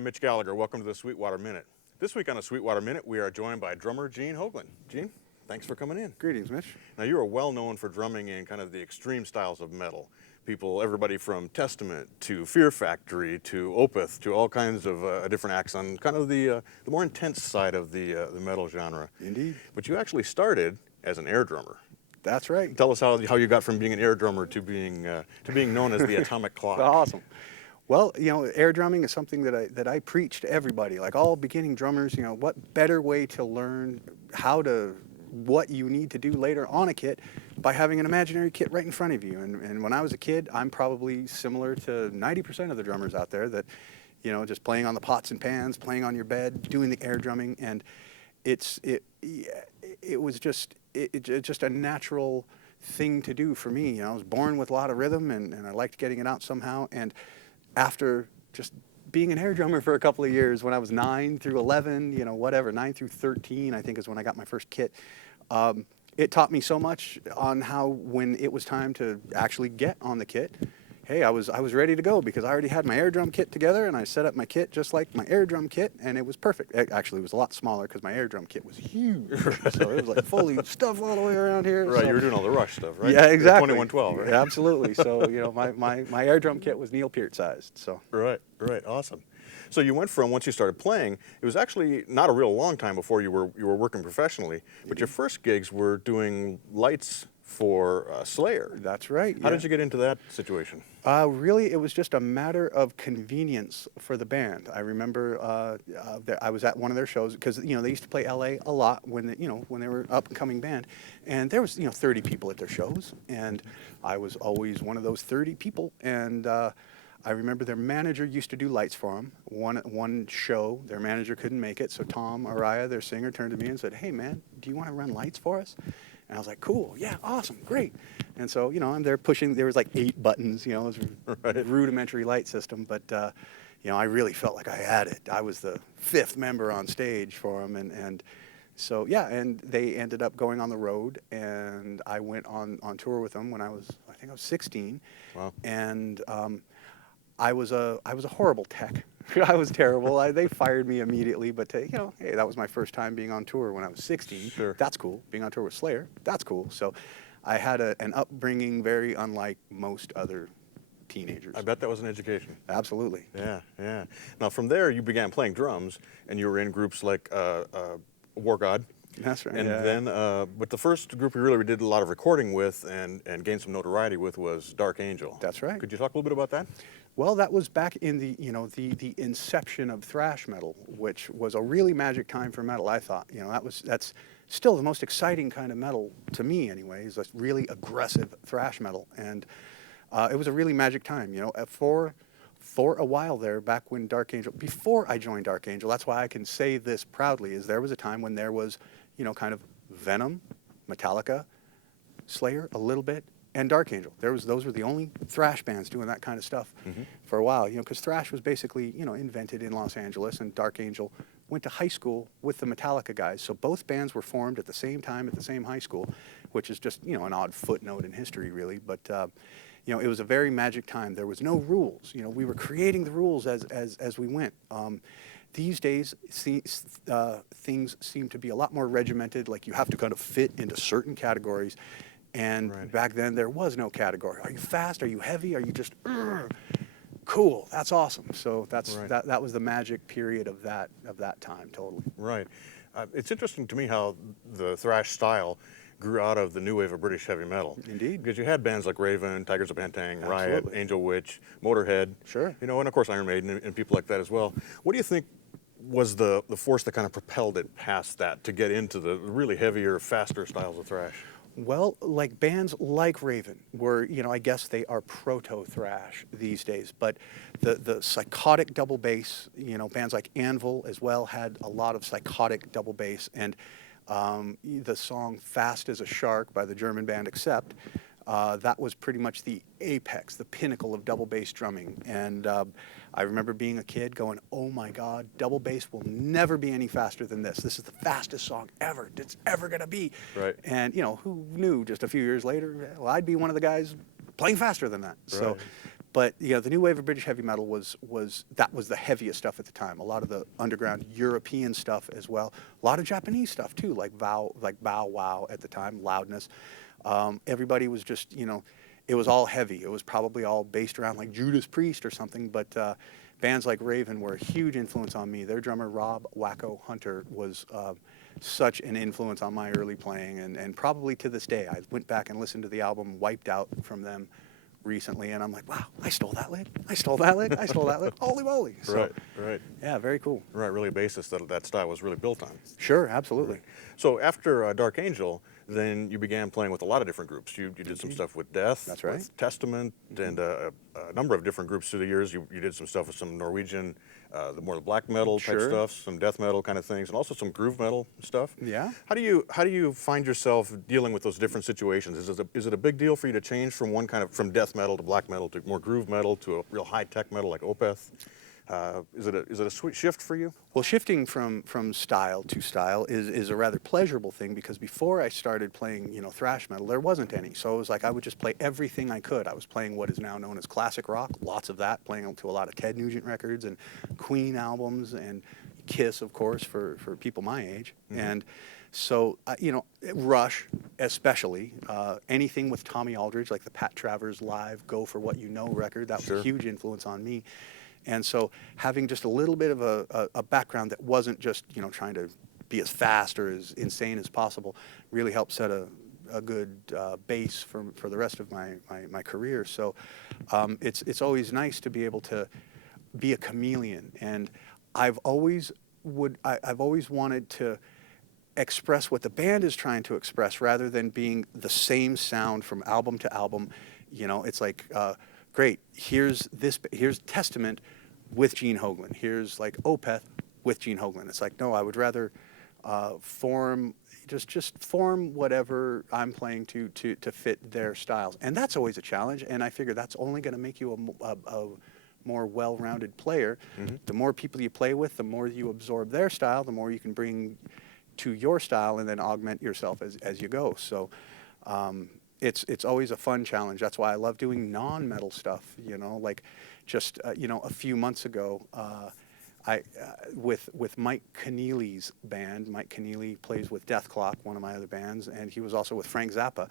I'm Mitch Gallagher. Welcome to the Sweetwater Minute. This week on the Sweetwater Minute, we are joined by drummer Gene Hoglan. Gene, thanks for coming in. Greetings, Mitch. Now, you are well known for drumming in kind of the extreme styles of metal. Everybody from Testament to Fear Factory to Opeth to all kinds of different acts on kind of the more intense side of the metal genre. Indeed. But you actually started as an air drummer. That's right. Tell us how you got from being an air drummer to being known as the Atomic Clock. Awesome. Well, air drumming is something that I preach to everybody. Like all beginning drummers, what better way to learn what you need to do later on a kit by having an imaginary kit right in front of you. And when I was a kid, I'm probably similar to 90% of the drummers out there that, just playing on the pots and pans, playing on your bed, doing the air drumming, and it was just a natural thing to do for me. I was born with a lot of rhythm, and I liked getting it out somehow. And after just being an air drummer for a couple of years, when I was 9 through 11, 9 through 13, I think is when I got my first kit. It taught me so much on how, when it was time to actually get on the kit, hey, I was ready to go because I already had my air drum kit together, and I set up my kit just like my air drum kit, and it was perfect. Actually, it was a lot smaller because my air drum kit was huge, so it was like fully stuffed all the way around here. Right, so. you were doing all the Rush stuff, right? Yeah, exactly. 2112, right? Yeah, absolutely. So my air drum kit was Neil Peart sized. So. Right, awesome. So you went from, once you started playing, it was actually not a real long time before you were working professionally, but your first gigs were doing lights for Slayer. That's right. How did you get into that situation? Really, it was just a matter of convenience for the band. I remember I was at one of their shows because they used to play LA a lot when they were up and coming band, and there was 30 people at their shows, and I was always one of those 30 people. And I remember their manager used to do lights for them. One show, their manager couldn't make it, so Tom Araya, their singer, turned to me and said, "Hey man, do you want to run lights for us?" And I was like, "Cool, yeah, awesome, great." And so, I'm there pushing, there was like 8 buttons, it was a rudimentary light system, but, I really felt like I had it. I was the 5th member on stage for them, and so, yeah, and they ended up going on the road, and I went on tour with them when I think I was 16. Wow. And I was a horrible tech. I was terrible. They fired me immediately, but hey, that was my first time being on tour when I was 16. Sure. That's cool. Being on tour with Slayer, that's cool. So I had an upbringing very unlike most other teenagers. I bet that was an education. Absolutely. Yeah. Now from there, you began playing drums, and you were in groups like War God. That's right. And then, but the first group we really did a lot of recording with and gained some notoriety with was Dark Angel. That's right. Could you talk a little bit about that? Well, that was back in the inception of thrash metal, which was a really magic time for metal, I thought. That's still the most exciting kind of metal to me anyway, is a really aggressive thrash metal. And it was a really magic time, for a while there, back when Dark Angel, before I joined Dark Angel, that's why I can say this proudly, is there was a time when there was, kind of Venom, Metallica, Slayer a little bit, and Dark Angel. Those were the only thrash bands doing that kind of stuff for a while, because thrash was basically, invented in Los Angeles, and Dark Angel went to high school with the Metallica guys. So both bands were formed at the same time at the same high school, which is just, an odd footnote in history, really. But, it was a very magic time. There was no rules. We were creating the rules as we went. These days, things seem to be a lot more regimented, like you have to kind of fit into certain categories. And back then, there was no category. Are you fast? Are you heavy? Are you just, cool, that's awesome. So that was the magic period of that time, totally. Right. It's interesting to me how the thrash style grew out of the new wave of British heavy metal. Indeed. Because you had bands like Raven, Tigers of Pantang, Riot, Absolutely. Angel Witch, Motorhead. Sure. And of course Iron Maiden and people like that as well. What do you think was the force that kind of propelled it past that to get into the really heavier, faster styles of thrash? Well, like bands like Raven were, I guess they are proto-thrash these days, but the psychotic double bass, bands like Anvil as well had a lot of psychotic double bass, and the song Fast as a Shark by the German band Accept, that was pretty much the apex, the pinnacle of double bass drumming. And I remember being a kid going, oh my God, double bass will never be any faster than this. This is the fastest song ever it's ever going to be. Right. And, who knew just a few years later, well, I'd be one of the guys playing faster than that. Right. So But the new wave of British heavy metal was the heaviest stuff at the time. A lot of the underground European stuff as well. A lot of Japanese stuff too, like Bow Wow at the time, Loudness. Everybody was just, it was all heavy. It was probably all based around like Judas Priest or something. But bands like Raven were a huge influence on me. Their drummer Rob Wacko Hunter was such an influence on my early playing, and probably to this day. I went back and listened to the album Wiped Out from them recently, and I'm like, wow, I stole that lick. I stole that lick. I stole that lick. Holy moly. So, right. Yeah, very cool. Right, really a basis that style was really built on. Sure, absolutely. Right. So after Dark Angel, then you began playing with a lot of different groups. You did some stuff with Death, That's right. with Testament, and a number of different groups through the years. You did some stuff with some Norwegian, the more black metal type Sure. stuff, some death metal kind of things, and also some groove metal stuff. Yeah. How do you find yourself dealing with those different situations? Is it a big deal for you to change from one kind of from death metal to black metal to more groove metal to a real high tech metal like Opeth? Is it a sweet shift for you? Well, shifting from style to style is a rather pleasurable thing, because before I started playing, thrash metal, there wasn't any. So it was like I would just play everything I could. I was playing what is now known as classic rock, lots of that, playing to a lot of Ted Nugent records and Queen albums and Kiss, of course, for people my age. Mm-hmm. And so, Rush especially, anything with Tommy Aldridge, like the Pat Travers live Go For What You Know record, that was Sure. a huge influence on me. And so having just a little bit of a background that wasn't just, trying to be as fast or as insane as possible really helped set a good base for the rest of my career. So it's always nice to be able to be a chameleon. And I've always wanted to express what the band is trying to express rather than being the same sound from album to album. It's like, great, here's Testament with Gene Hoglan. Here's like Opeth with Gene Hoglan. It's like, no, I would rather form whatever I'm playing to fit their styles. And that's always a challenge, and I figure that's only going to make you a more well-rounded player. Mm-hmm. The more people you play with, the more you absorb their style, the more you can bring to your style and then augment yourself as you go. So it's always a fun challenge. That's why I love doing non-metal stuff, like just, a few months ago, with Mike Keneally's band. Mike Keneally plays with Death Clock, one of my other bands, and he was also with Frank Zappa.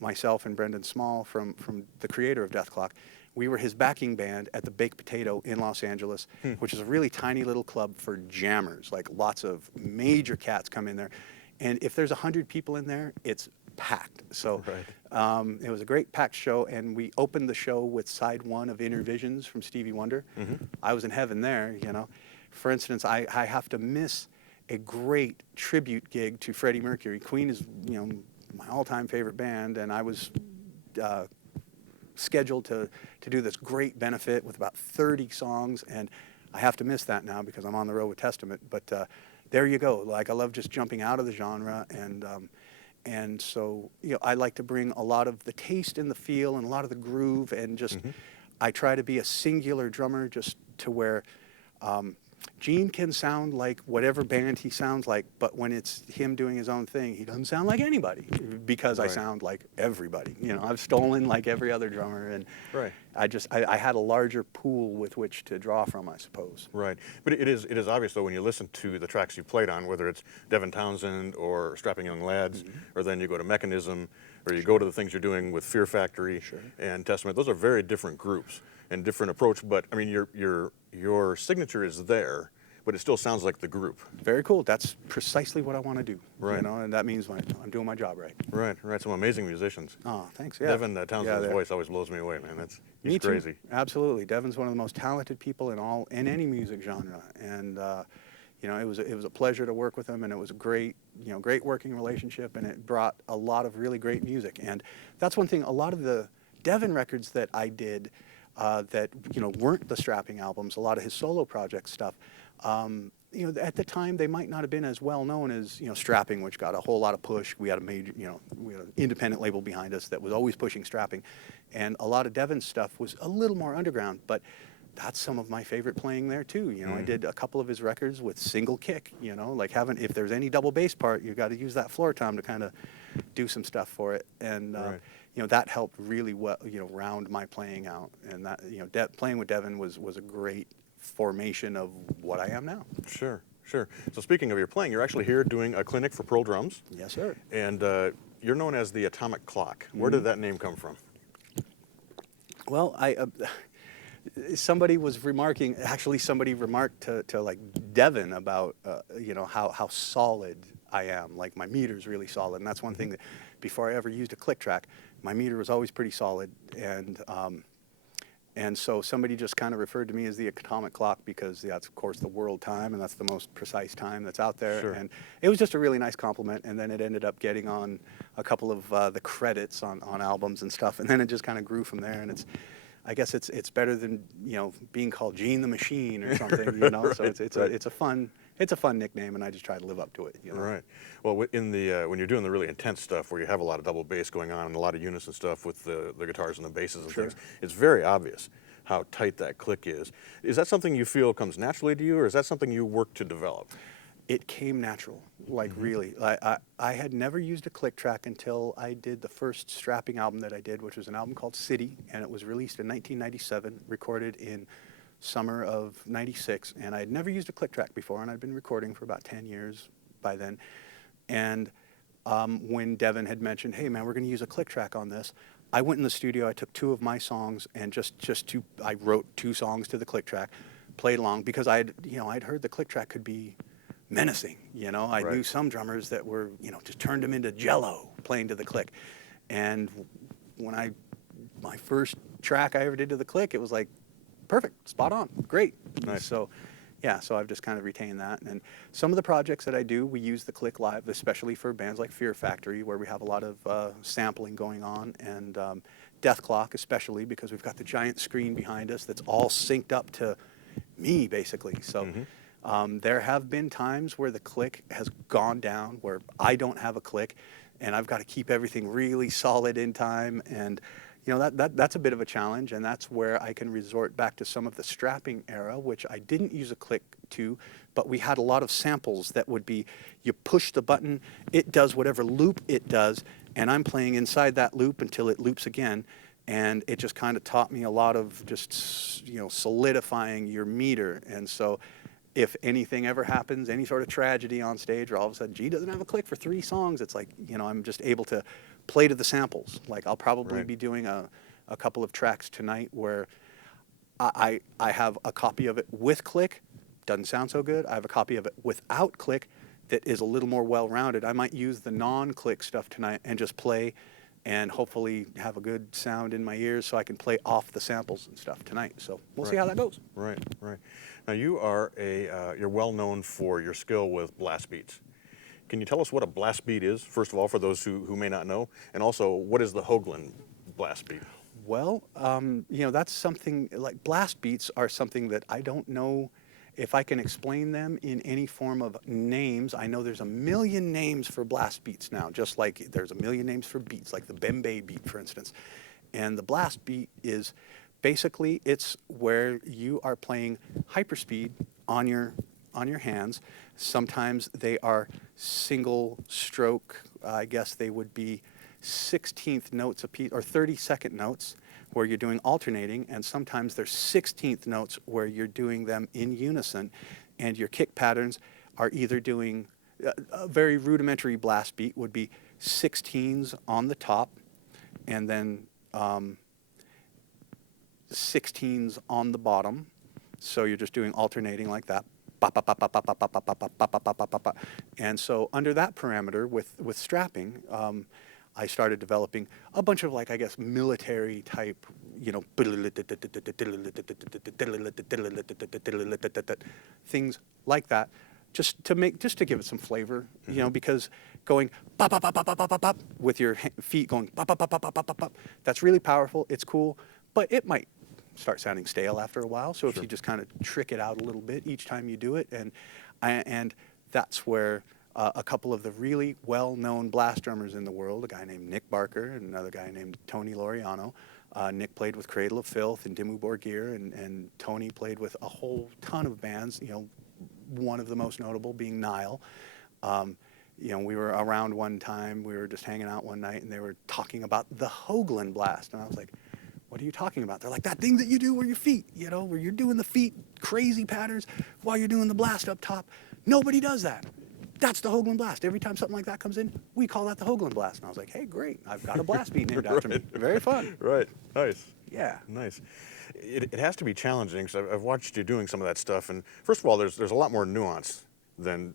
Myself and Brendan Small, from the creator of Death Clock, we were his backing band at the Baked Potato in Los Angeles, which is a really tiny little club for jammers. Like lots of major cats come in there. And if there's 100 people in there, it's packed. So Right. It was a great packed show, and we opened the show with side one of Inner Visions from Stevie Wonder. Mm-hmm. I was in heaven there, For instance, I have to miss a great tribute gig to Freddie Mercury. Queen is, my all-time favorite band, and I was scheduled to do this great benefit with about 30 songs, and I have to miss that now because I'm on the road with Testament. But there you go. Like, I love just jumping out of the genre, and so I like to bring a lot of the taste and the feel and a lot of the groove, and just I try to be a singular drummer, just to where Gene can sound like whatever band he sounds like, but when it's him doing his own thing, he doesn't sound like anybody, because I Right. sound like everybody. I've stolen like every other drummer, and Right. I had a larger pool with which to draw from, I suppose. Right, but it is obvious though when you listen to the tracks you played on, whether it's Devin Townsend or Strapping Young Lads, or then you go to Mechanism, or you go to the things you're doing with Fear Factory and Testament. Those are very different groups and different approach. But I mean, your signature is there, but it still sounds like the group. Very cool. That's precisely what I want to do. Right. And that means I'm doing my job right. Right. Some amazing musicians. Oh, thanks. Yeah. Devin Townsend's they're- voice always blows me away, man. He's Me too. crazy. Absolutely. Devin's one of the most talented people in any music genre, and it was a pleasure to work with him, and it was a great working relationship, and it brought a lot of really great music. And that's one thing. A lot of the Devin records that I did that weren't the Strapping albums, a lot of his solo project stuff. At the time they might not have been as well known as Strapping, which got a whole lot of push. We had a major, we had an independent label behind us that was always pushing Strapping, and a lot of Devin's stuff was a little more underground. But that's some of my favorite playing there too. You know, I did a couple of his records with single kick, you know, like if there's any double bass part, you got to use that floor tom to kind of do some stuff for it. And, Right. you know, that helped really well, you know, round my playing out. And that, you know, playing with Devin was a great formation of what I am now. Sure, sure. So speaking of your playing, you're actually here doing a clinic for Pearl Drums. Yes, sir. And you're known as the Atomic Clock. Where did that name come from? Well, somebody was remarking, actually somebody remarked to like Devin about, you know, how solid I am. Like my meter's really solid. And that's one thing that before I ever used a click track, my meter was always pretty solid. And so somebody just kind of referred to me as the atomic clock because that's, of course, the world time, and that's the most precise time that's out there. Sure. And it was just a really nice compliment, and then it ended up getting on a couple of the credits on albums and stuff, and then it just kind of grew from there. And I guess it's better than, you know, being called Gene the Machine or something, you know. So it's a fun nickname, and I just try to live up to it. You know? Right. Well, in the when you're doing the really intense stuff where you have a lot of double bass going on and a lot of unison stuff with the guitars and the basses and Sure. things, it's very obvious how tight that click is. Is that something you feel comes naturally to you, or is that something you work to develop? It came natural, like really. I had never used a click track until I did the first strapping album that I did, which was an album called City, and it was released in 1997, recorded in summer of 96, and I had never used a click track before, and I'd been recording for about 10 years by then. And when Devin had mentioned, hey man, we're gonna use a click track on this, I went in the studio, I took 2 of my songs, and I wrote 2 songs to the click track, played along, because I'd heard the click track could be menacing, you know. I Right. knew some drummers that were, you know, just turned them into jello playing to the click. And when my first track I ever did to the click, it was like, perfect, spot on, great. Nice. So, yeah, so I've just kind of retained that. And some of the projects that I do, we use the click live, especially for bands like Fear Factory, where we have a lot of sampling going on, and Death Clock especially, because we've got the giant screen behind us that's all synced up to me, basically. So there have been times where the click has gone down, where I don't have a click, and I've got to keep everything really solid in time. And you know, that's a bit of a challenge, and that's where I can resort back to some of the strapping era, which I didn't use a click to, but we had a lot of samples that would be, you push the button, it does whatever loop it does, and I'm playing inside that loop until it loops again. And it just kind of taught me a lot of just, you know, solidifying your meter. And so if anything ever happens, any sort of tragedy on stage, or all of a sudden, G doesn't have a click for 3 songs, it's like, you know, I'm just able to play to the samples. Like I'll probably Right. be doing a couple of tracks tonight where I have a copy of it with click, doesn't sound so good. I have a copy of it without click that is a little more well-rounded. I might use the non-click stuff tonight and just play and hopefully have a good sound in my ears so I can play off the samples and stuff tonight. So we'll see Right. how that goes. Right, right. Now you are you're well known for your skill with blast beats. Can you tell us what a blast beat is, first of all, for those who may not know, and also what is the Hoagland blast beat? Well, you know, that's something, like blast beats are something that I don't know if I can explain them in any form of names. I know there's a million names for blast beats now, just like there's a million names for beats, like the bembe beat, for instance. And the blast beat is basically, it's where you are playing hyperspeed on your hands. Sometimes they are single stroke, I guess they would be 16th notes a piece, or 32nd notes, where you're doing alternating, and sometimes they're 16th notes where you're doing them in unison, and your kick patterns are either doing a very rudimentary blast beat would be 16s on the top, and then 16s on the bottom. So you're just doing alternating like that. And so under that parameter with strapping, I started developing a bunch of, like, I guess, military type, you know, things like that, just to give it some flavor, you know, because going bop, bop, bop, bop, bop, bop, bop, with your feet going bop, bop, bop, bop, bop, bop, bop, that's really powerful. It's cool, but it might start sounding stale after a while. So if you just kind of trick it out a little bit each time you do it, and that's where a couple of the really well-known blast drummers in the world, a guy named Nick Barker and another guy named Tony Laureano, Nick played with Cradle of Filth and Dimmu Borgir, and Tony played with a whole ton of bands, you know, one of the most notable being Nile. You know, we were around one time, we were just hanging out one night, and they were talking about the Hoagland Blast. And I was like, what are you talking about? They're like, that thing that you do where your feet, you know, where you're doing the feet crazy patterns while you're doing the blast up top. Nobody does that. That's the Hoagland Blast. Every time something like that comes in, we call that the Hoagland Blast. And I was like, hey, great. I've got a blast beat named after me. Very fun. Right. Nice. Yeah. Nice. It has to be challenging because I've watched you doing some of that stuff, and first of all, there's a lot more nuance than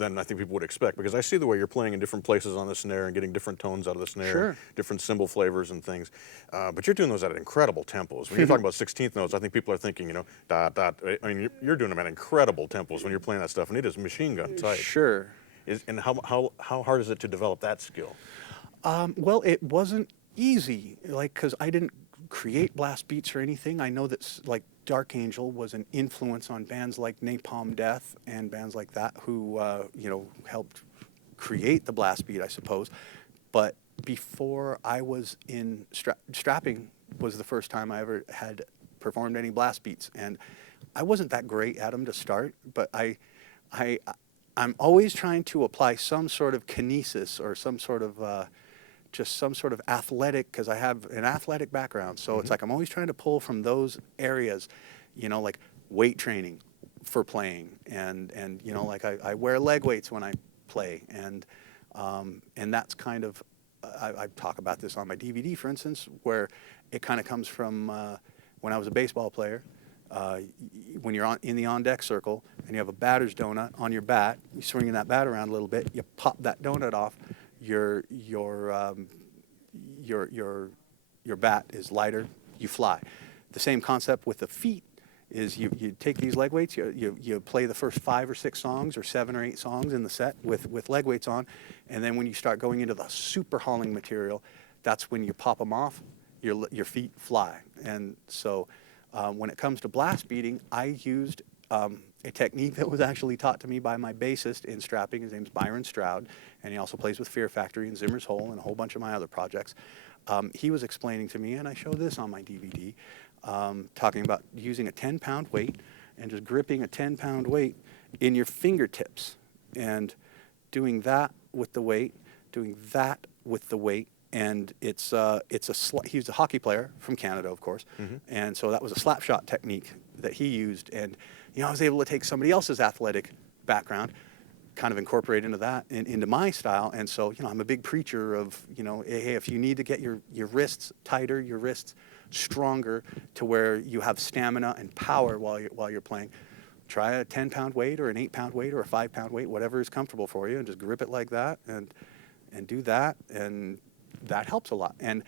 I think people would expect, because I see the way you're playing in different places on the snare and getting different tones out of the snare, Sure. different cymbal flavors and things. But you're doing those at incredible tempos. When you're talking about 16th notes, I think people are thinking, you know, dot, dot. I mean, you're doing them at incredible tempos when you're playing that stuff, and it is machine gun tight. Sure. And how hard is it to develop that skill? Well, it wasn't easy, like, because I didn't create blast beats or anything. I know that, like, Dark Angel was an influence on bands like Napalm Death and bands like that who, you know, helped create the blast beat, I suppose. But before I was in strapping was the first time I ever had performed any blast beats, and I wasn't that great at them to start, but I'm always trying to apply some sort of kinesis or some sort of just some sort of athletic, because I have an athletic background. So it's like I'm always trying to pull from those areas, you know, like weight training for playing, and you know, like I wear leg weights when I play, and that's kind of I talk about this on my DVD, for instance, where it kind of comes from when I was a baseball player. When you're in the on-deck circle and you have a batter's donut on your bat, you swinging that bat around a little bit, you pop that donut off, your bat is lighter, you fly. The same concept with the feet is you take these leg weights, you play the first 5 or 6 songs or 7 or 8 songs in the set with leg weights on, and then when you start going into the super hauling material, that's when you pop them off, your feet fly. And so when it comes to blast beating, I used a technique that was actually taught to me by my bassist in strapping. His name's Byron Stroud, and he also plays with Fear Factory and Zimmer's Hole and a whole bunch of my other projects. He was explaining to me, and I show this on my DVD, talking about using a 10-pound weight and just gripping a 10-pound weight in your fingertips and doing that with the weight, doing that with the weight. And he's a hockey player from Canada, of course, and so that was a slap shot technique that he used. And you know, I was able to take somebody else's athletic background, kind of incorporate into that into my style. And so, you know, I'm a big preacher of, you know, hey, if you need to get your wrists tighter, your wrists stronger, to where you have stamina and power while you're playing, try a 10-pound weight or an 8-pound weight or a 5-pound weight, whatever is comfortable for you, and just grip it like that and do that, and that helps a lot. And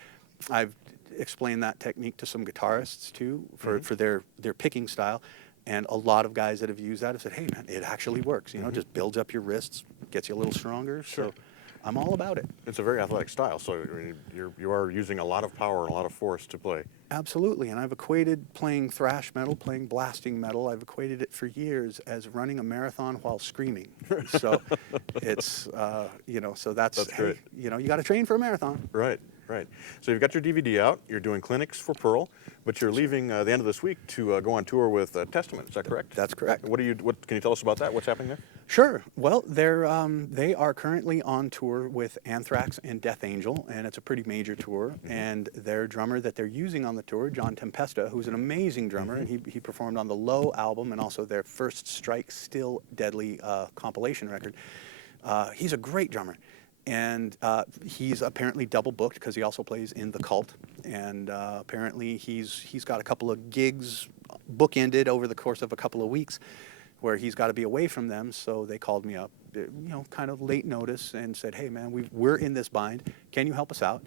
I've explained that technique to some guitarists too for their picking style, and a lot of guys that have used that have said, hey man, it actually works, you know, just builds up your wrists, gets you a little stronger. Sure. So I'm all about it. It's a very athletic style, so you are using a lot of power and a lot of force to play. Absolutely, and I've equated playing thrash metal, playing blasting metal, I've equated it for years as running a marathon while screaming. So it's, you know, so that's hey, great. you know, you got to train for a marathon. Right, right. So you've got your DVD out, you're doing clinics for Pearl, but you're leaving the end of this week to go on tour with Testament, is that correct? That's correct. What can you tell us about that? What's happening there? Sure. Well, they are currently on tour with Anthrax and Death Angel, and it's a pretty major tour. And their drummer that they're using on the tour, John Tempesta, who's an amazing drummer, and he performed on the Low album and also their First Strike Still Deadly compilation record. He's a great drummer. And he's apparently double booked because he also plays in The Cult. And apparently he's got a couple of gigs bookended over the course of a couple of weeks where he's got to be away from them. So they called me up, you know, kind of late notice, and said, hey man, we're in this bind. Can you help us out?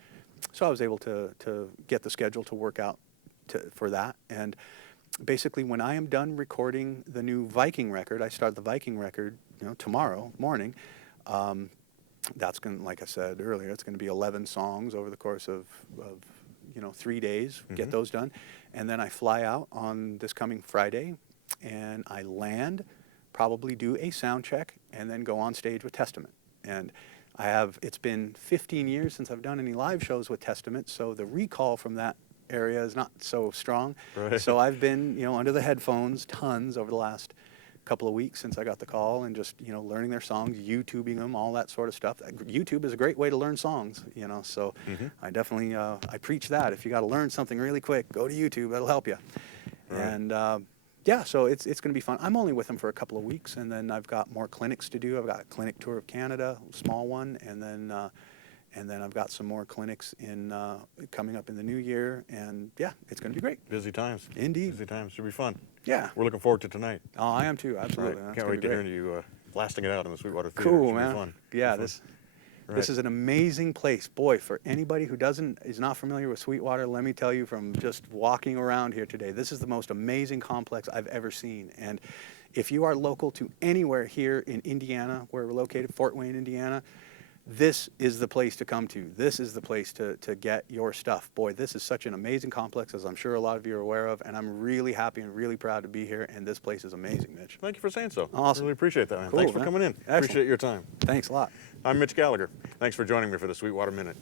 So I was able to get the schedule to work out for that. And basically when I am done recording the new Viking record, I start the Viking record, you know, tomorrow morning. That's going to, like I said earlier, it's going to be 11 songs over the course of you know, 3 days, get those done. And then I fly out on this coming Friday, and I land, probably do a sound check, and then go on stage with Testament. And it's been 15 years since I've done any live shows with Testament, so the recall from that area is not so strong. Right. So I've been, under the headphones tons over the last couple of weeks since I got the call, and just, learning their songs, YouTubing them, all that sort of stuff. YouTube is a great way to learn songs, so I definitely, I preach that. If you got to learn something really quick, go to YouTube, that'll help you. Right. And yeah, so it's going to be fun. I'm only with them for a couple of weeks, and then I've got more clinics to do. I've got a clinic tour of Canada, a small one, and then I've got some more clinics coming up in the new year, and yeah, it's going to be great. Busy times. Indeed. Busy times. Should be fun. Yeah. We're looking forward to tonight. Oh, I am too. Absolutely. Right. That's Can't gonna wait be to great. hear you blasting it out in the Sweetwater Theater. Cool, Should man. Be fun. Yeah, Be fun. this is an amazing place. Boy, for anybody who is not familiar with Sweetwater, let me tell you from just walking around here today, this is the most amazing complex I've ever seen. And if you are local to anywhere here in Indiana, where we're located, Fort Wayne, Indiana, this is the place to come to. This is the place to get your stuff. Boy, this is such an amazing complex, as I'm sure a lot of you are aware of, and I'm really happy and really proud to be here, and this place is amazing, Mitch. Thank you for saying so. Awesome. Really appreciate that, man. Cool, Thanks for man. coming in. Excellent. Appreciate your time. Thanks a lot. I'm Mitch Gallagher. Thanks for joining me for the Sweetwater Minute.